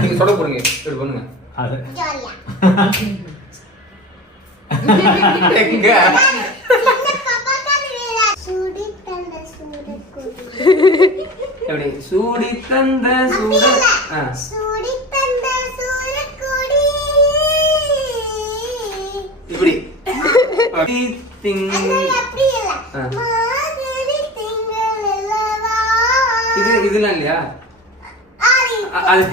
நீங்க சொல்ல போறீங்க இப்படி பண்ணுங்க எங்க எப்படி சூடி தந்த சூட இப்படி இதுலாம் இல்லையா அது